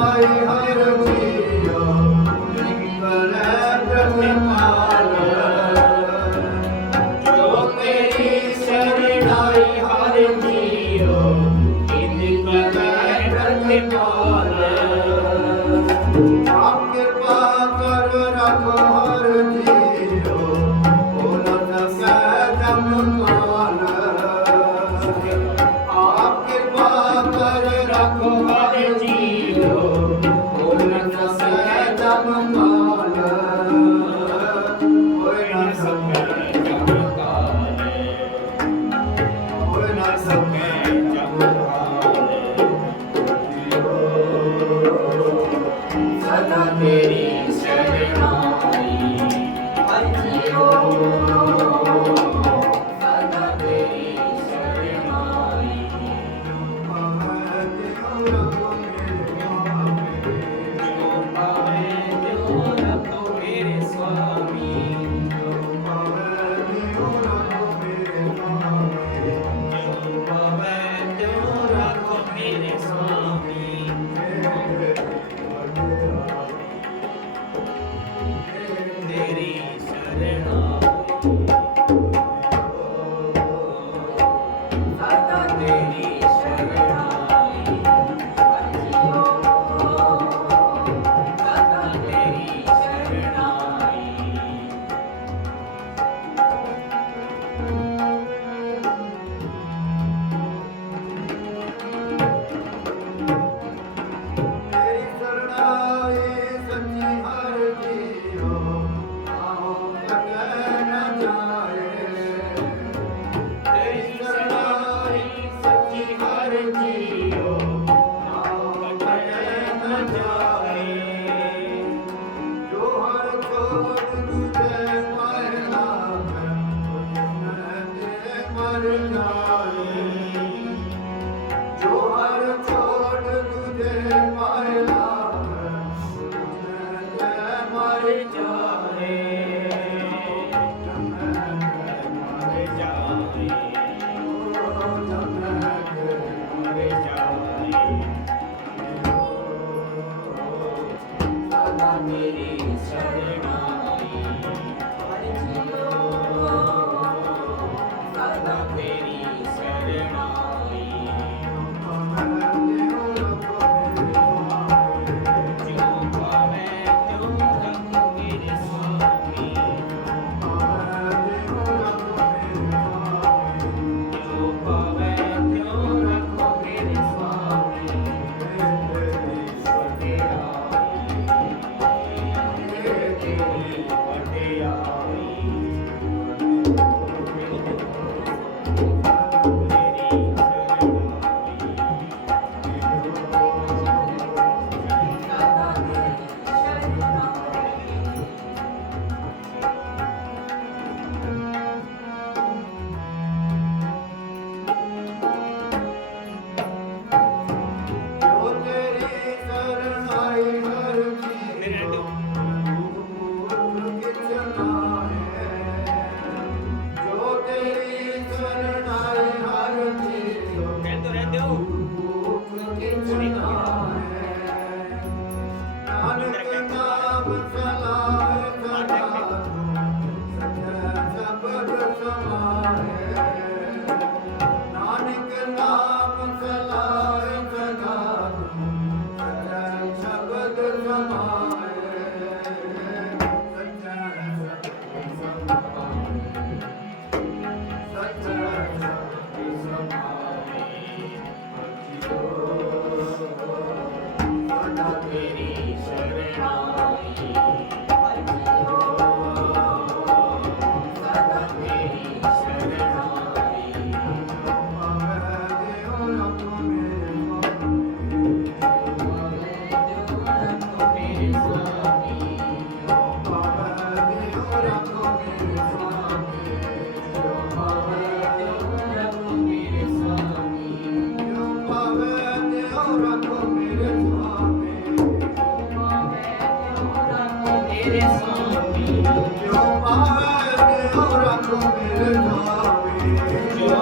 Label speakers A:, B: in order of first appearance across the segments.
A: Pai. तेरी मर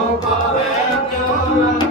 A: Oh,